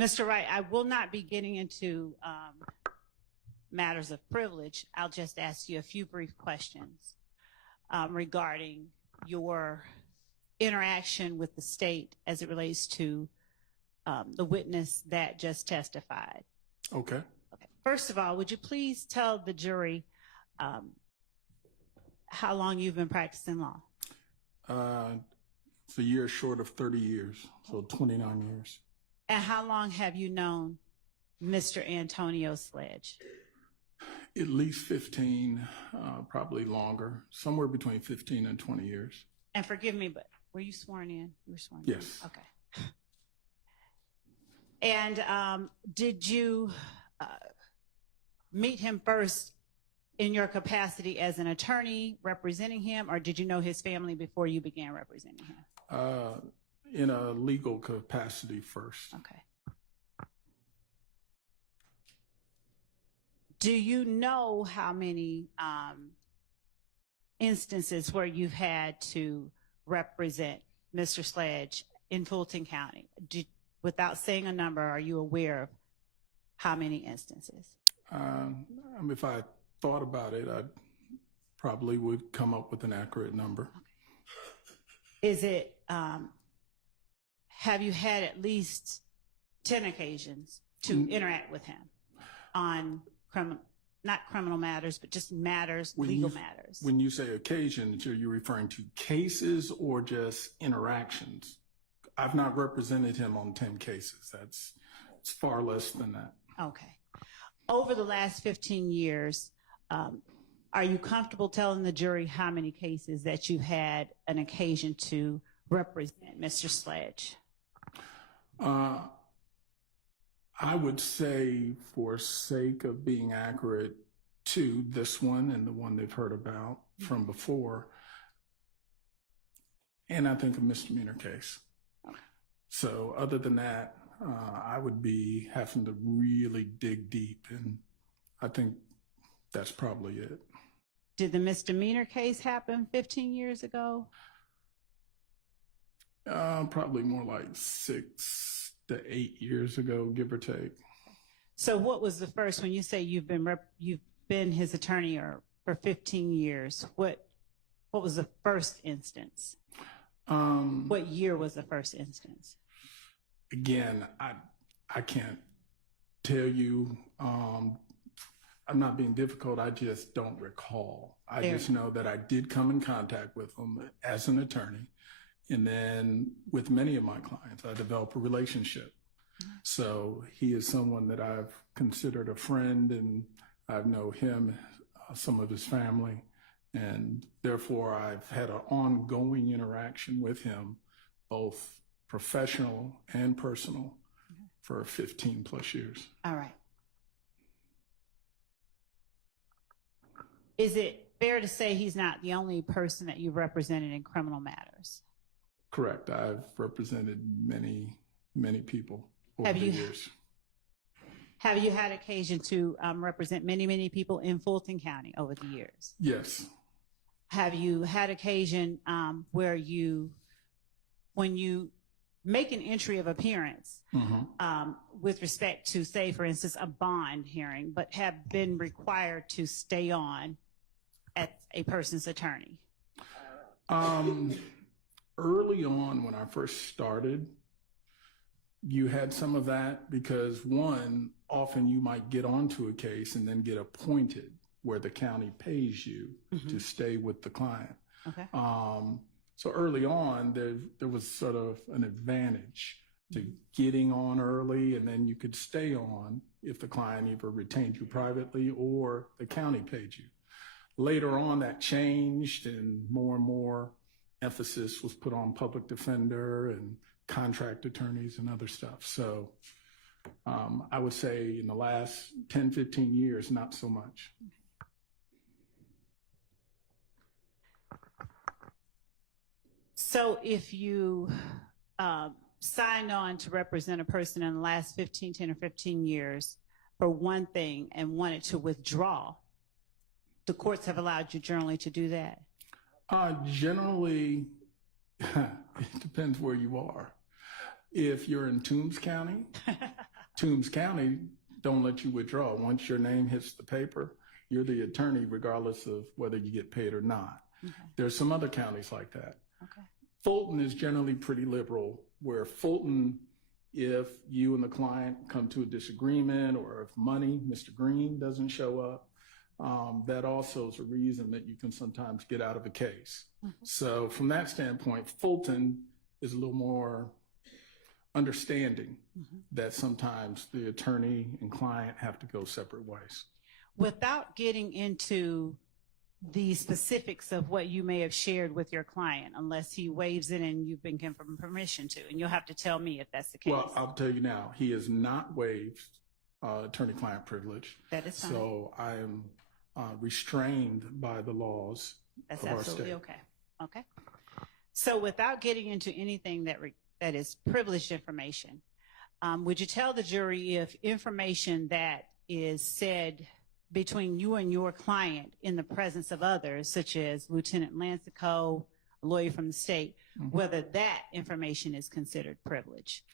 Mr. Wright, I will not be getting into matters of privilege. I'll just ask you a few brief questions regarding your interaction with the state as it relates to the witness that just testified. Okay. First of all, would you please tell the jury how long you've been practicing law? It's a year short of 30 years, so 29 years. And how long have you known Mr. Antonio Sledge? At least 15, probably longer, somewhere between 15 and 20 years. And forgive me, but were you sworn in? You were sworn Yes. in? Okay. And did you meet him first in your capacity as an attorney representing him, or did you know his family before you began representing him? In a legal capacity first. Okay. Do you know how many instances where you've had to represent Mr. Sledge in Fulton County? Without saying a number, are you aware of how many instances? If I thought about it, I probably would come up with an accurate number. Okay. Is it, have you had at least 10 occasions to interact with him on not criminal matters, but just matters, legal matters? When you say occasions, are you referring to cases or just interactions? I've not represented him on 10 cases. It's far less than that. Okay. Over the last 15 years, are you comfortable telling the jury how many cases that you had an occasion to represent Mr. Sledge? I would say, for sake of being accurate to this one and the one they've heard about from before, and I think a misdemeanor case. Okay. So other than that, I would be having to really dig deep, and I think that's probably it. Did the misdemeanor case happen 15 years ago? Probably more like 6 to 8 years ago, give or take. So what was the first, when you say you've been his attorney for 15 years, what was the first instance? What year was the first instance? Again, I can't tell you. I'm not being difficult. I just don't recall. I just know that I did come in contact with him as an attorney. And then with many of my clients, I developed a relationship. So he is someone that I've considered a friend, and I know him, some of his family. And therefore, I've had an ongoing interaction with him, both professional and personal, for 15 plus years. All right. Is it fair to say he's not the only person that you've represented in criminal matters? Correct. I've represented many, many people over the years. Have you had occasion to represent many, many people in Fulton County over the years? Yes. Have you had occasion where when you make an entry of appearance with respect to, say, for instance, a bond hearing, but have been required to stay on as a person's attorney? Early on, when I first started, you had some of that because, one, often you might get onto a case and then get appointed where the county pays you to stay with the client. Okay. So early on, there was sort of an advantage to getting on early, and then you could stay on if the client either retained you privately or the county paid you. Later on, that changed, and more emphasis was put on public defender and contract attorneys and other stuff. So I would say in the last 10, 15 years, not so much. So if you signed on to represent a person in the last 10 or 15 years for one thing and wanted to withdraw, the courts have allowed you generally to do that? Generally, it depends where you are. If you're in Toombs County, Toombs County don't let you withdraw. Once your name hits the paper, you're the attorney regardless of whether you get paid or not. Okay. There's some other counties like that. Okay. Fulton is generally pretty liberal, where Fulton, if you and the client come to a disagreement or if money, Mr. Green, doesn't show up, that also is a reason that you can sometimes get out of a case. Mm-hmm. So from that standpoint, Fulton is a little more understanding that sometimes the attorney and client have to go separate ways. Without getting into the specifics of what you may have shared with your client, unless he waives it and you've been given permission to, and you'll have to tell me if that's the case. Well, I'll tell you now, he has not waived attorney-client privilege. That is fine. So I am restrained by the laws That's of our absolutely state. okay. Okay. So without getting into anything that is privileged information, would you tell the jury if information that is said between you and your client in the presence of others, such as Lieutenant Lancico, a lawyer from the state, whether that information is considered privilege?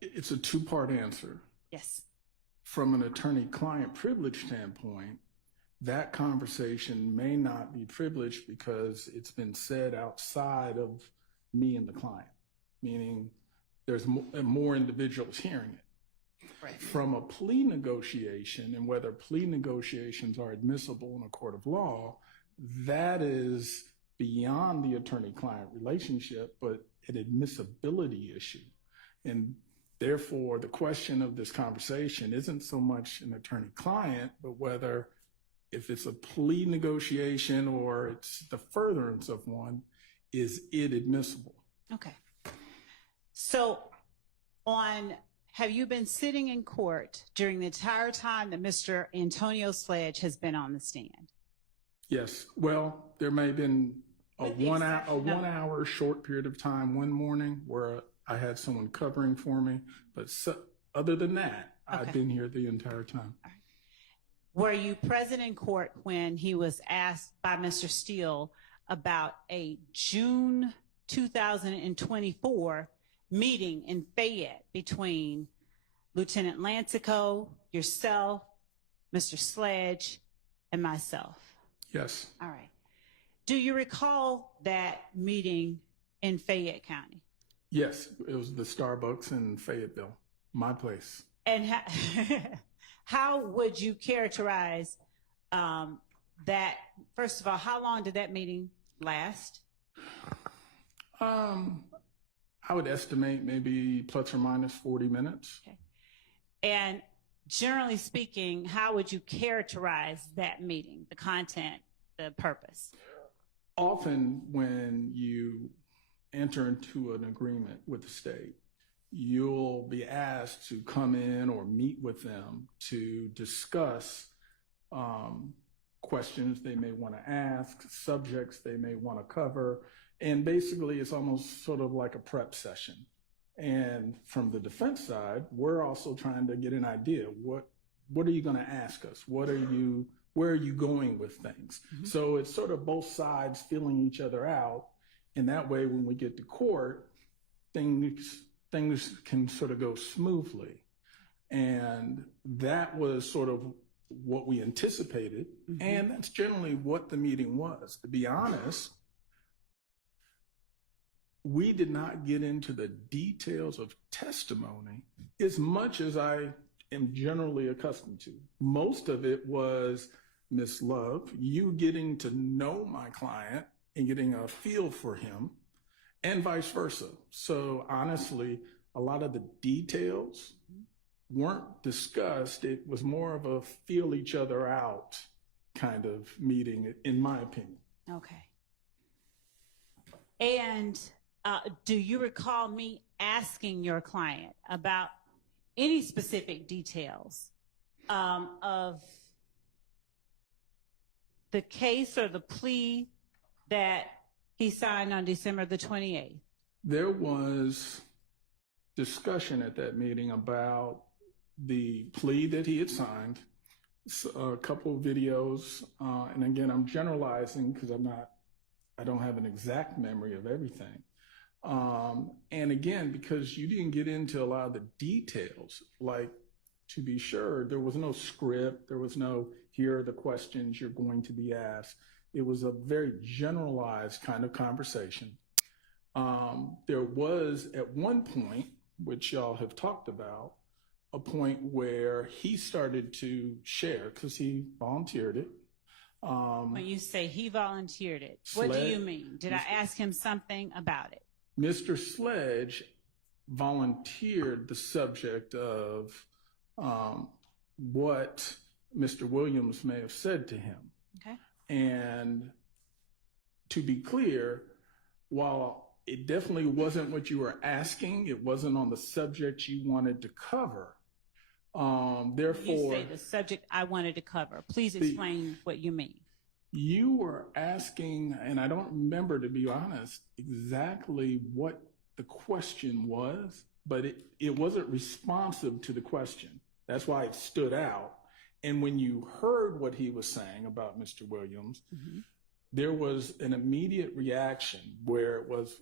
It's a two-part answer. Yes. From an attorney-client privilege standpoint, that conversation may not be privileged because it's been said outside of me and the client, meaning there's more individuals hearing it. Right. From a plea negotiation and whether plea negotiations are admissible in a court of law, that is beyond the attorney-client relationship, but an admissibility issue. And therefore, the question of this conversation isn't so much an attorney-client, but whether if it's a plea negotiation or it's the furtherance of one, is it admissible? Okay. So have you been sitting in court during the entire time that Mr. Antonio Sledge has been on the stand? Yes. Well, there may have been a 1 hour short period of time one morning where I had someone covering for me, but other than that, okay. I've been here the entire time. All right. Were you present in court when he was asked by Mr. Steele about a June 2024 meeting in Fayette between Lieutenant Lancico, yourself, Mr. Sledge, and myself? Yes. All right. Do you recall that meeting in Fayette County? Yes, it was the Starbucks in Fayetteville, my place. And how would you characterize that? First of all, how long did that meeting last? I would estimate maybe plus or minus 40 minutes. Okay. And generally speaking, how would you characterize that meeting, the content, the purpose? Often when you enter into an agreement with the state, you'll be asked to come in or meet with them to discuss questions they may want to ask, subjects they may want to cover. And basically, it's almost sort of like a prep session. And from the defense side, we're also trying to get an idea. What are you going to ask us? Where are you going with things? Mm-hmm. So it's sort of both sides feeling each other out. And that way, when we get to court, things can sort of go smoothly. And that was sort of what we anticipated. Mm-hmm. And that's generally what the meeting was. To be honest, we did not get into the details of testimony as much as I am generally accustomed to. Most of it was, Ms. Love, you getting to know my client and getting a feel for him, and vice versa. So honestly, a lot of the details weren't discussed. It was more of a feel each other out kind of meeting, in my opinion. Okay. And do you recall me asking your client about any specific details of the case or the plea that he signed on December the 28th? There was discussion at that meeting about the plea that he had signed, a couple of videos, and again, I'm generalizing because I don't have an exact memory of everything. And again, because you didn't get into a lot of the details, like, to be sure, there was no script, there was no, here are the questions you're going to be asked. It was a very generalized kind of conversation. There was at one point, which y'all have talked about, a point where he started to share because he volunteered it. When you say he volunteered it, what do you mean? Did I ask him something about it? Mr. Sledge volunteered the subject of what Mr. Williams may have said to him. Okay. And to be clear, while it definitely wasn't what you were asking, it wasn't on the subject you wanted to cover. Therefore, you say the subject I wanted to cover. Please explain what you mean. You were asking, and I don't remember, to be honest, exactly what the question was, but it wasn't responsive to the question. That's why it stood out. And when you heard what he was saying about Mr. Williams, there was an immediate reaction where it was,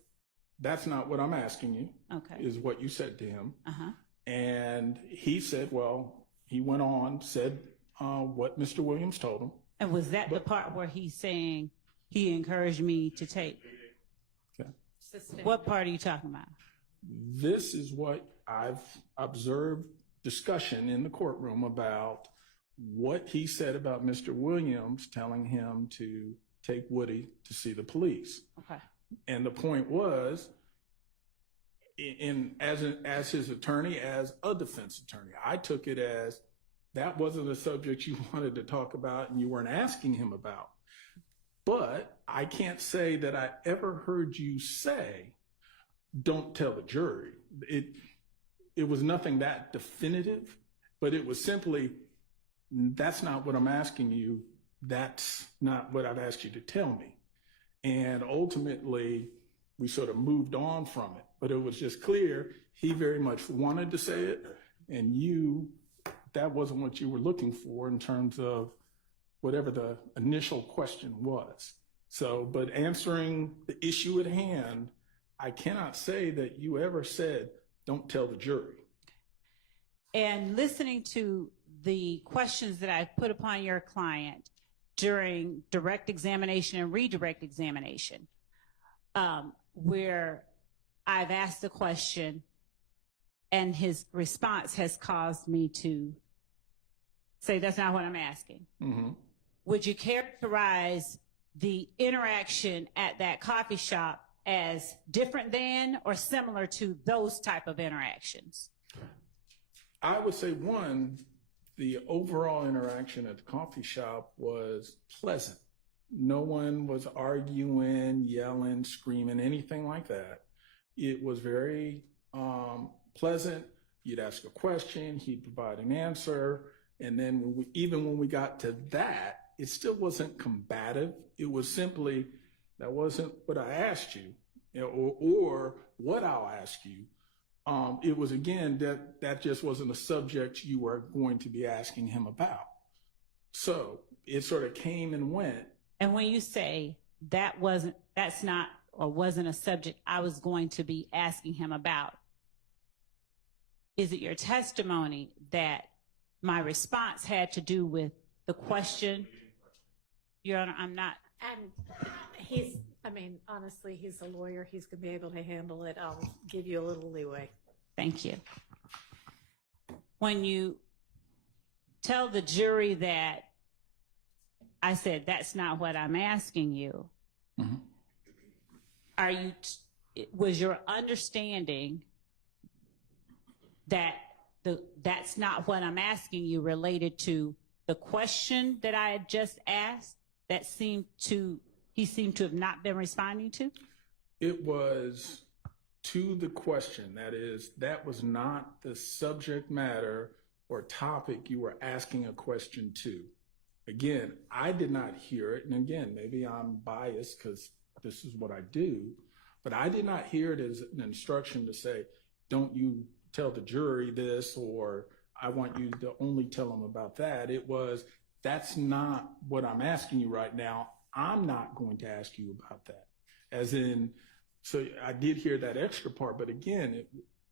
that's not what I'm asking you, is what you said to him. And he said, well, he went on, said what Mr. Williams told him. And was that the part where he's saying he encouraged me to take? Okay. What part are you talking about? This is what I've observed discussion in the courtroom about what he said about Mr. Williams telling him to take Woody to see the police. Okay. And the point was, as his attorney, as a defense attorney, I took it as that wasn't a subject you wanted to talk about and you weren't asking him about. But I can't say that I ever heard you say, don't tell the jury. It was nothing that definitive, but it was simply, that's not what I'm asking you. That's not what I've asked you to tell me. And ultimately, we sort of moved on from it. But it was just clear he very much wanted to say it, and that wasn't what you were looking for in terms of whatever the initial question was. So, but answering the issue at hand, I cannot say that you ever said, don't tell the jury. And listening to the questions that I put upon your client during direct examination and redirect examination, where I've asked the question and his response has caused me to say, that's not what I'm asking. Would you characterize the interaction at that coffee shop as different than or similar to those type of interactions? I would say, one, the overall interaction at the coffee shop was pleasant. No one was arguing, yelling, screaming, anything like that. It was very pleasant. You'd ask a question, he'd provide an answer. And then even when we got to that, it still wasn't combative. It was simply, that wasn't what I asked you, or what I'll ask you. It was, again, that just wasn't a subject you were going to be asking him about. So it sort of came and went. And when you say that's not or wasn't a subject I was going to be asking him about, is it your testimony that my response had to do with the question? Your Honor, I'm not. And honestly, he's a lawyer. He's going to be able to handle it. I'll give you a little leeway. Thank you. When you tell the jury that I said, that's not what I'm asking you, was your understanding that that's not what I'm asking you related to the question that I had just asked that he seemed to have not been responding to? It was to the question. That is, that was not the subject matter or topic you were asking a question to. Again, I did not hear it. And again, maybe I'm biased because this is what I do, but I did not hear it as an instruction to say, don't you tell the jury this, or I want you to only tell them about that. It was, that's not what I'm asking you right now. I'm not going to ask you about that. As in, So I did hear that extra part, but again, it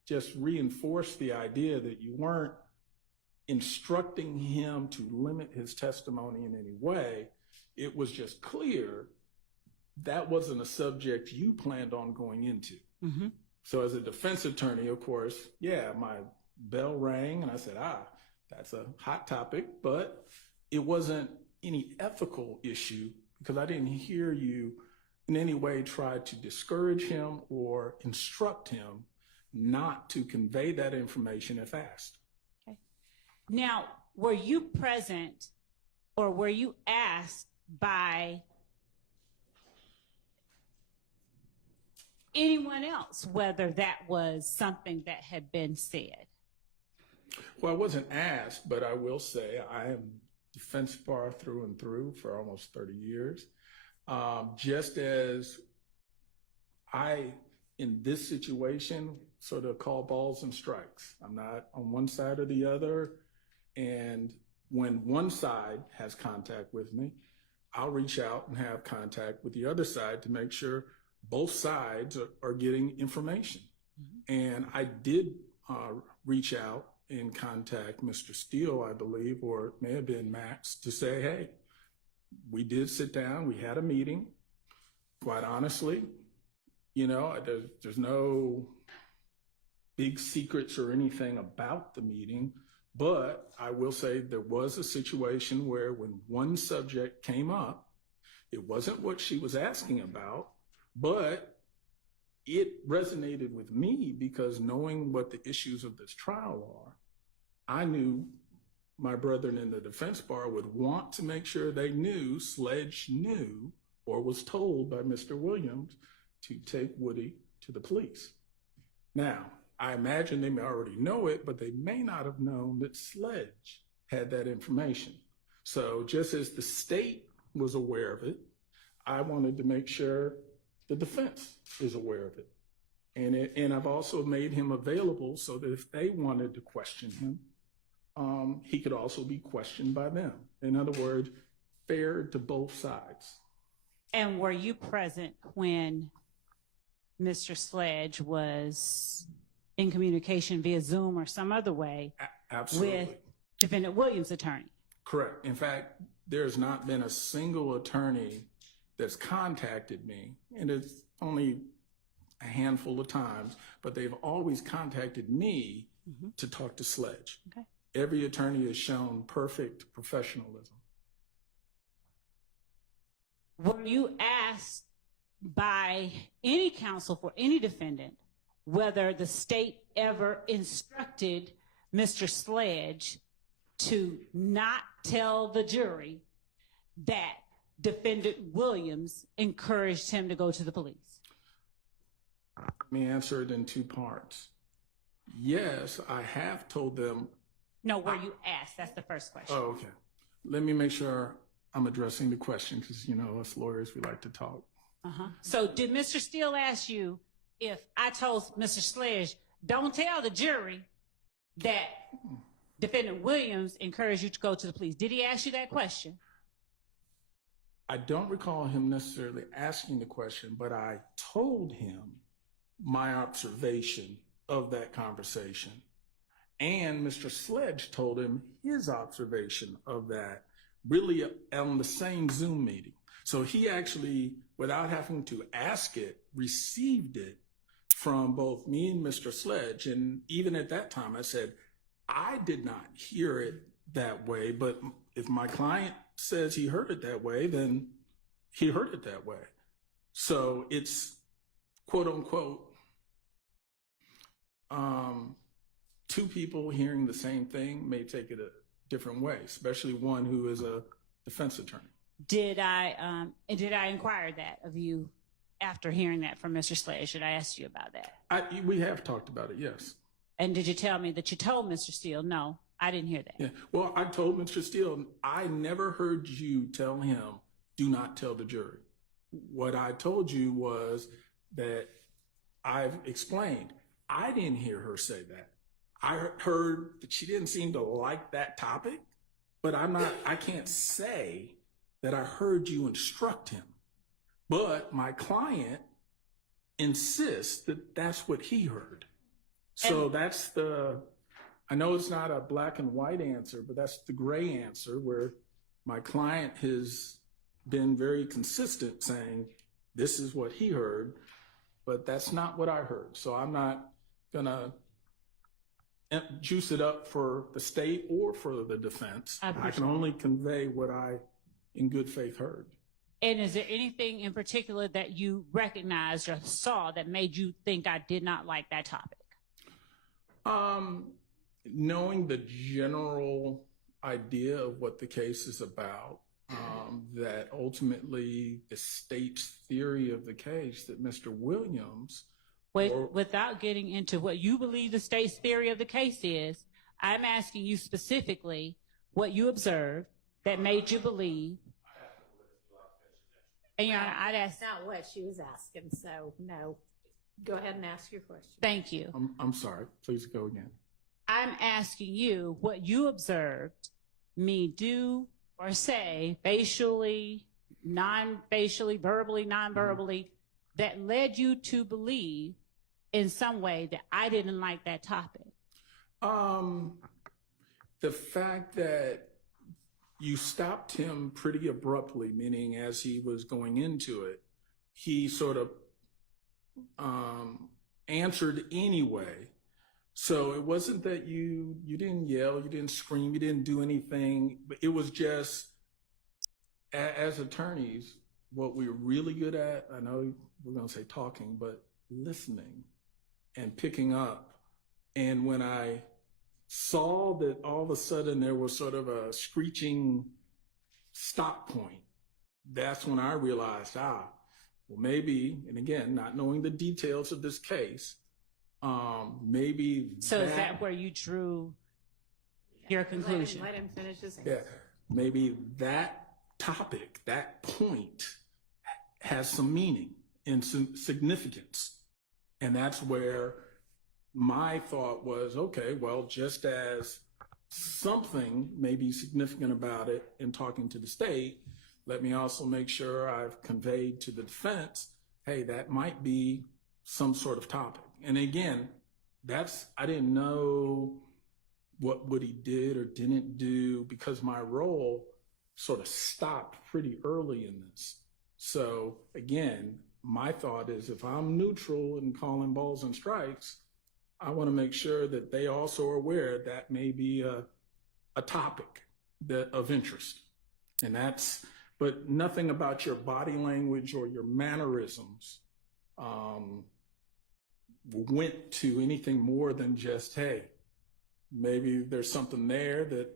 just reinforced the idea that you weren't instructing him to limit his testimony in any way. It was just clear that wasn't a subject you planned on going into. Mm-hmm. So as a defense attorney, of course, yeah, my bell rang and I said, that's a hot topic, but it wasn't any ethical issue because I didn't hear you in any way try to discourage him or instruct him not to convey that information if asked. Okay. Now, were you present or were you asked by anyone else whether that was something that had been said? Well, I wasn't asked, but I will say I am defense bar through and through for almost 30 years. Just as I, in this situation, sort of call balls and strikes. I'm not on one side or the other. And when one side has contact with me, I'll reach out and have contact with the other side to make sure both sides are getting information. Mm-hmm. And I did reach out and contact Mr. Steele, I believe, or it may have been Max, to say, hey, we did sit down, we had a meeting. Quite honestly, there's no big secrets or anything about the meeting, but I will say there was a situation where when one subject came up, it wasn't what she was asking about, but it resonated with me because knowing what the issues of this trial are, I knew my brethren in the defense bar would want to make sure they knew, Sledge knew, or was told by Mr. Williams to take Woody to the police. Now, I imagine they may already know it, but they may not have known that Sledge had that information. So just as the state was aware of it, I wanted to make sure the defense is aware of it. And I've also made him available so that if they wanted to question him, he could also be questioned by them. In other words, fair to both sides. And were you present when Mr. Sledge was in communication via Zoom or some other way Absolutely. With Defendant Williams' attorney? Correct. In fact, there's not been a single attorney that's contacted me, and it's only a handful of times, but they've always contacted me to talk to Sledge. Okay. Every attorney has shown perfect professionalism. Were you asked by any counsel for any defendant whether the state ever instructed Mr. Sledge to not tell the jury that Defendant Williams encouraged him to go to the police? Let me answer it in two parts. Yes, I have told them. No, were you asked? That's the first question. Oh, okay. Let me make sure I'm addressing the question because, us lawyers, we like to talk. So did Mr. Steele ask you if I told Mr. Sledge, don't tell the jury that Defendant Williams encouraged you to go to the police? Did he ask you that question? I don't recall him necessarily asking the question, but I told him my observation of that conversation. And Mr. Sledge told him his observation of that, really on the same Zoom meeting. So he actually, without having to ask it, received it from both me and Mr. Sledge. And even at that time, I said, I did not hear it that way, but if my client says he heard it that way, then he heard it that way. So it's quote unquote, two people hearing the same thing may take it a different way, especially one who is a defense attorney. Did I inquire that of you after hearing that from Mr. Sledge? Should I ask you about that? We have talked about it, yes. And did you tell me that you told Mr. Steele? No, I didn't hear that. Yeah. Well, I told Mr. Steele, I never heard you tell him, do not tell the jury. What I told you was that I've explained, I didn't hear her say that. I heard that she didn't seem to like that topic, but I can't say that I heard you instruct him. But my client insists that that's what he heard. So that's I know it's not a black and white answer, but that's the gray answer where my client has been very consistent saying, this is what he heard, but that's not what I heard. So I'm not gonna juice it up for the state or for the defense. I can only convey what I, in good faith, heard. And is there anything in particular that you recognized or saw that made you think I did not like that topic? Knowing the general idea of what the case is about, that ultimately the state's theory of the case that Mr. Williams... Without getting into what you believe the state's theory of the case is, I'm asking you specifically what you observed that made you believe. And Your Honor, I'd ask... That's not what she was asking, so no. Go ahead and ask your question. Thank you. I'm sorry. Please go again. I'm asking you what you observed me do or say, facially, non-facially, verbally, non-verbally, that led you to believe in some way that I didn't like that topic. The fact that you stopped him pretty abruptly, meaning as he was going into it, he sort of answered anyway. So it wasn't that you didn't yell, you didn't scream, you didn't do anything, but it was just, as attorneys, what we're really good at, I know we're going to say talking, but listening and picking up. And when I saw that all of a sudden there was sort of a screeching stop point, that's when I realized, well, maybe, and again, not knowing the details of this case, maybe. So is that where you drew your conclusion? Let him finish his answer. Yeah, maybe that topic, that point has some meaning and some significance. And that's where my thought was, okay, well, just as something may be significant about it in talking to the state, let me also make sure I've conveyed to the defense, hey, that might be some sort of topic. And again, I didn't know what he did or didn't do because my role sort of stopped pretty early in this. So again, my thought is if I'm neutral in calling balls and strikes, I want to make sure that they also are aware that may be a topic of interest. And but nothing about your body language or your mannerisms went to anything more than just, hey, maybe there's something there that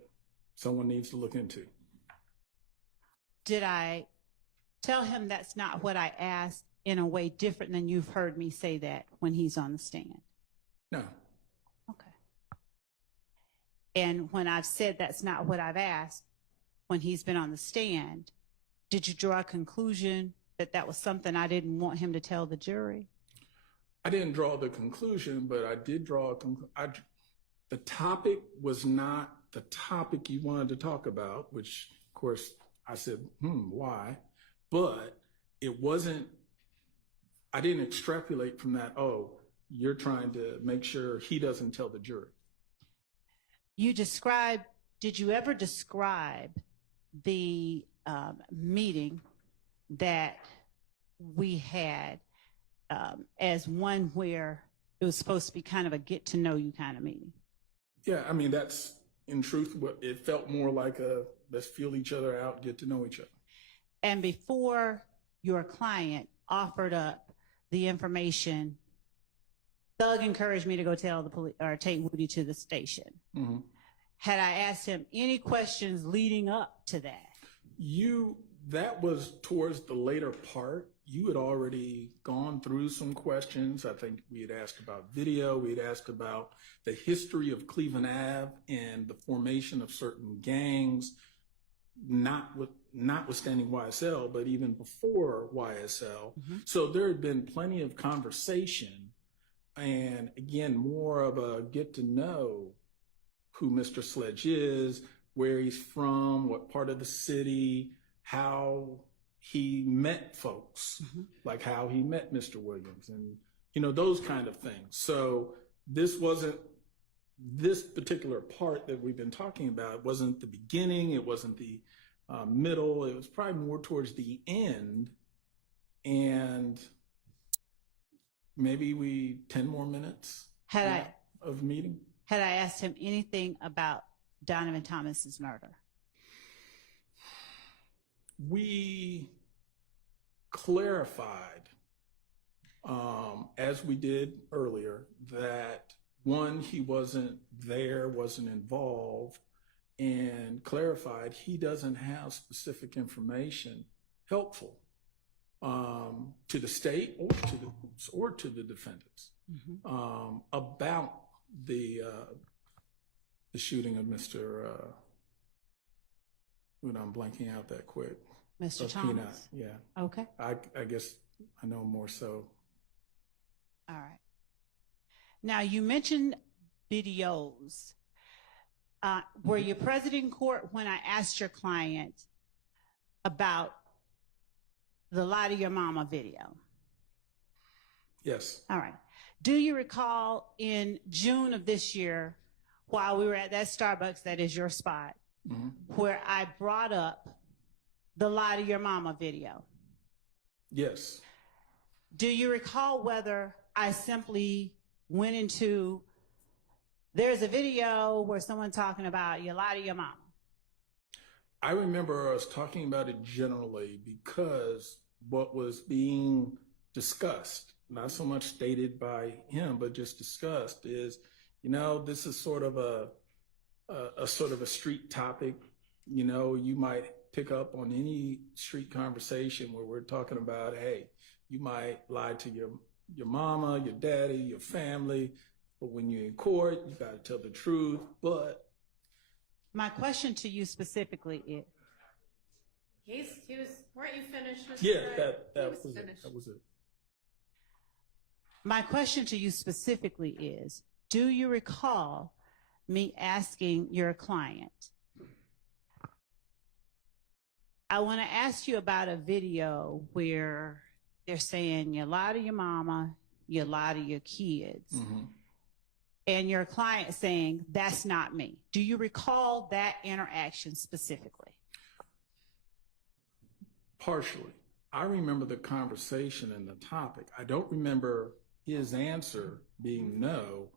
someone needs to look into. Did I tell him that's not what I asked in a way different than you've heard me say that when he's on the stand? No. Okay. And when I've said that's not what I've asked when he's been on the stand, did you draw a conclusion that that was something I didn't want him to tell the jury? I didn't draw the conclusion, but I did draw the topic was not the topic you wanted to talk about, which of course I said, why? But it wasn't, I didn't extrapolate from that, oh, you're trying to make sure he doesn't tell the jury. Did you ever describe the meeting that we had as one where it was supposed to be kind of a get to know you kind of meeting? Yeah, I mean, that's in truth what it felt more like a let's feel each other out, get to know each other. And before your client offered up the information, Doug encouraged me to go tell the police or take Woody to the station. Mm-hmm. Had I asked him any questions leading up to that? That was towards the later part. You had already gone through some questions. I think we had asked about video. We had asked about the history of Cleveland Ave and the formation of certain gangs, notwithstanding YSL, but even before YSL. Mm-hmm. So there had been plenty of conversation and, again, more of a get to know who Mr. Sledge is, where he's from, what part of the city, how he met folks, like how he met Mr. Williams and, you know, those kind of things. So this particular part that we've been talking about wasn't the beginning. It wasn't the middle. It was probably more towards the end. And maybe 10 more minutes of meeting. Had I asked him anything about Donovan Thomas's murder? We clarified, as we did earlier, that one, he wasn't there, wasn't involved, and clarified he doesn't have specific information helpful to the state or to the defendants about the shooting of Mr. I'm blanking out that quick. Mr. Thomas? Peanut, yeah. Okay. I guess I know more so. All right. Now, you mentioned videos. Were you present in court when I asked your client about the Lie to Your Mama video? Yes. All right. Do you recall in June of this year, while we were at that Starbucks, that is your spot, where I brought up the Lie to Your Mama video? Yes. Do you recall whether I simply went into, there's a video where someone talking about you lie to your mama? I remember us talking about it generally because what was being discussed, not so much stated by him, but just discussed, is, you know, this is sort of a street topic. You know, you might pick up on any street conversation where we're talking about, hey, you might lie to your mama, your daddy, your family, but when you're in court, you got to tell the truth. But my question to you specifically is, weren't you finished? Yeah, that was it. That was it. My question to you specifically is, do you recall me asking your client, I want to ask you about a video where they're saying you lie to your mama, you lie to your kids, and your client saying, that's not me. Do you recall that interaction specifically? Partially. I remember the conversation and the topic. I don't remember his answer being no.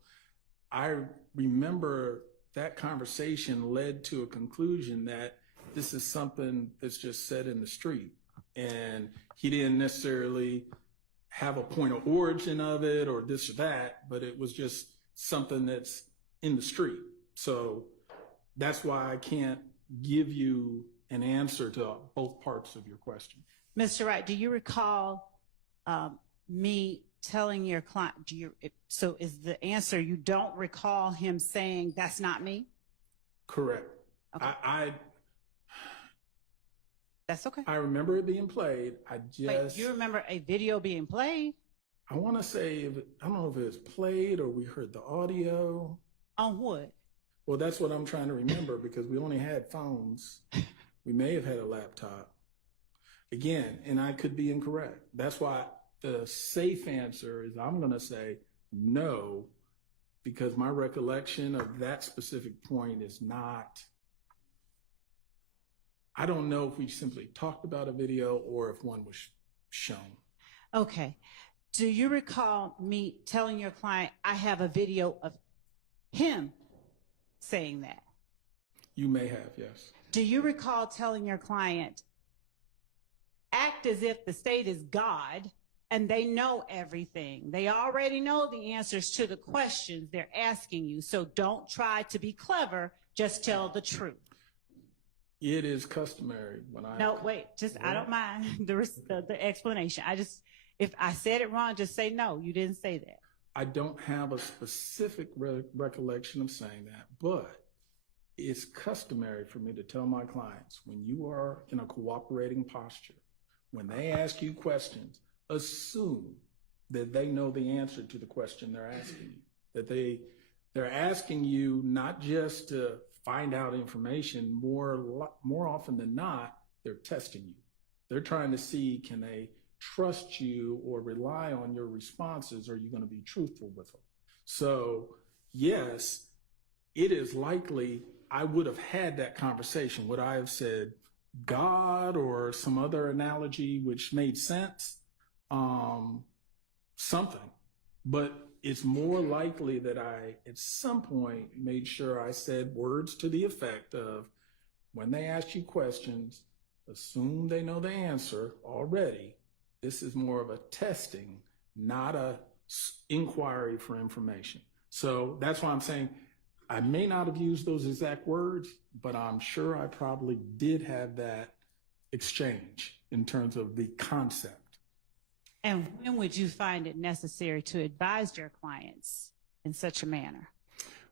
I remember that conversation led to a conclusion that this is something that's just said in the street. And he didn't necessarily have a point of origin of it or this or that, but it was just something that's in the street. So that's why I can't give you an answer to both parts of your question. Mr. Wright, do you recall me telling your client, so is the answer you don't recall him saying that's not me? Correct. Okay. That's okay. I remember it being played. Wait, you remember a video being played? I want to say, I don't know if it was played or we heard the audio. On what? Well, that's what I'm trying to remember because we only had phones. We may have had a laptop. Again, and I could be incorrect. That's why the safe answer is I'm going to say no, because my recollection of that specific point is not, I don't know if we simply talked about a video or if one was shown. Okay. Do you recall me telling your client, I have a video of him saying that? You may have, yes. Do you recall telling your client, act as if the state is God and they know everything? They already know the answers to the questions they're asking you. So don't try to be clever. Just tell the truth. It is customary when I... No, wait, just, I don't mind the explanation. If I said it wrong, just say no, you didn't say that. I don't have a specific recollection of saying that, but it's customary for me to tell my clients, when you are in a cooperating posture, when they ask you questions, assume that they know the answer to the question they're asking you, that they're asking you not just to find out information, more often than not, they're testing you. They're trying to see, can they trust you or rely on your responses? Are you going to be truthful with them? So yes, it is likely I would have had that conversation. Would I have said God or some other analogy which made sense? Something. But it's more likely that I, at some point, made sure I said words to the effect of, when they ask you questions, assume they know the answer already. This is more of a testing, not a inquiry for information. So that's why I'm saying I may not have used those exact words, but I'm sure I probably did have that exchange in terms of the concept. And when would you find it necessary to advise your clients in such a manner?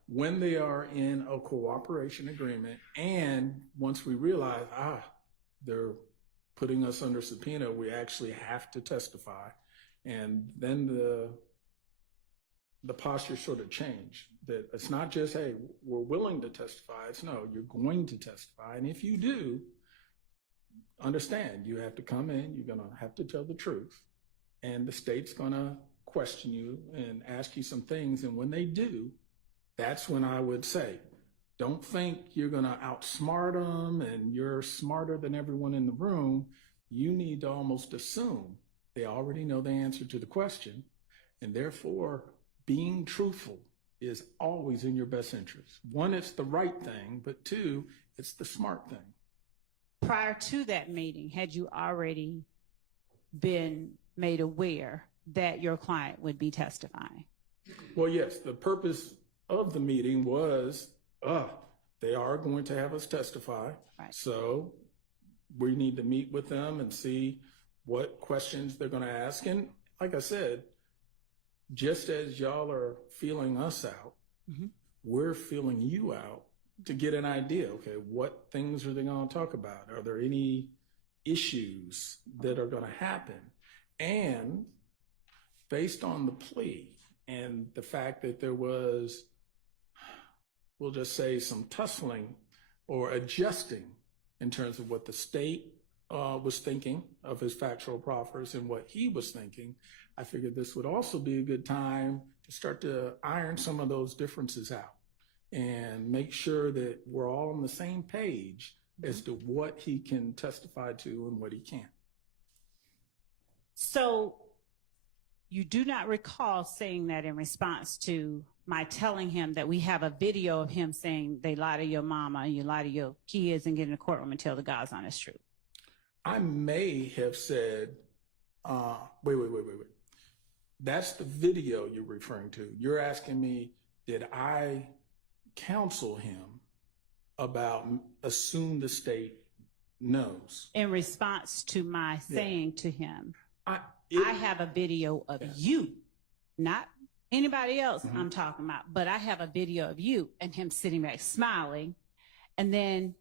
When they are in a cooperation agreement, and once we realize, they're putting us under subpoena, we actually have to testify. And then the posture sort of changed. That it's not just, hey, we're willing to testify. It's no, you're going to testify. And if you do, understand, you have to come in, you're going to have to tell the truth. And the state's going to question you and ask you some things. And when they do, that's when I would say, don't think you're going to outsmart them and you're smarter than everyone in the room. You need to almost assume they already know the answer to the question. And therefore, being truthful is always in your best interest. One, it's the right thing, but two, it's the smart thing. Prior to that meeting, had you already been made aware that your client would be testifying? Well, yes, the purpose of the meeting was, they are going to have us testify. Right. So we need to meet with them and see what questions they're going to ask. And like I said, just as y'all are feeling us out, we're feeling you out to get an idea. Okay, what things are they going to talk about? Are there any issues that are going to happen? And based on the plea and the fact that there was, we'll just say, some tussling or adjusting in terms of what the state was thinking of his factual proffers and what he was thinking, I figured this would also be a good time to start to iron some of those differences out and make sure that we're all on the same page as to what he can testify to and what he can't. So you do not recall saying that in response to my telling him that we have a video of him saying they lie to your mama, you lie to your kids, and get in the courtroom and tell the God's honest truth? I may have said, wait. That's the video you're referring to. You're asking me, did I counsel him about assume the state knows? In response to my saying to him, I have a video of you, not anybody else I'm talking about, but I have a video of you and him sitting back smiling, and then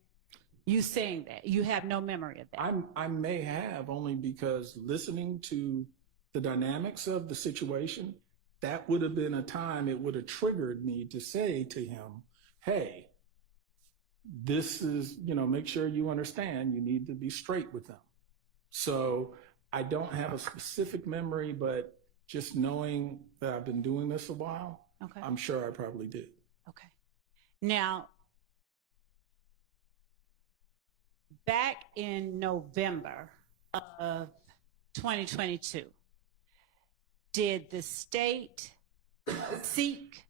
you saying that. You have no memory of that. I may have, only because listening to the dynamics of the situation, that would have been a time it would have triggered me to say to him, hey, this is, make sure you understand, you need to be straight with them. So I don't have a specific memory, but just knowing that I've been doing this a while, okay, I'm sure I probably did. Okay. Now, back in November of 2022, did the state seek,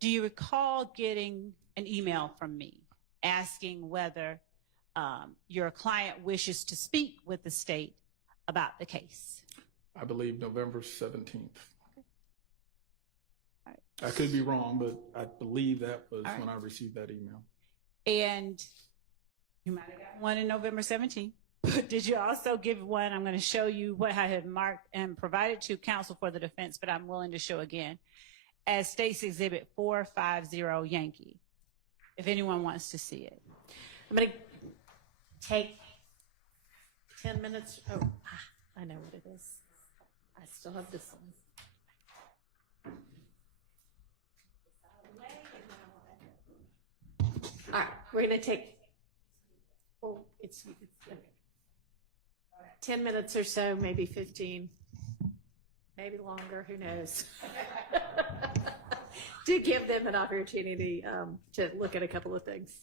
do you recall getting an email from me asking whether your client wishes to speak with the state about the case? I believe November 17th. Okay. All right. I could be wrong, but I believe that was when I received that email. And you might have gotten one in November 17th. But did you also give one? I'm going to show you what I had marked and provided to counsel for the defense, but I'm willing to show again, as State's Exhibit 450 Yankee, if anyone wants to see it. I'm going to take 10 minutes. Oh, I know what it is. I still have this one. All right, we're going to take, well, it's okay. 10 minutes or so, maybe 15, maybe longer, who knows? To give them an opportunity to look at a couple of things.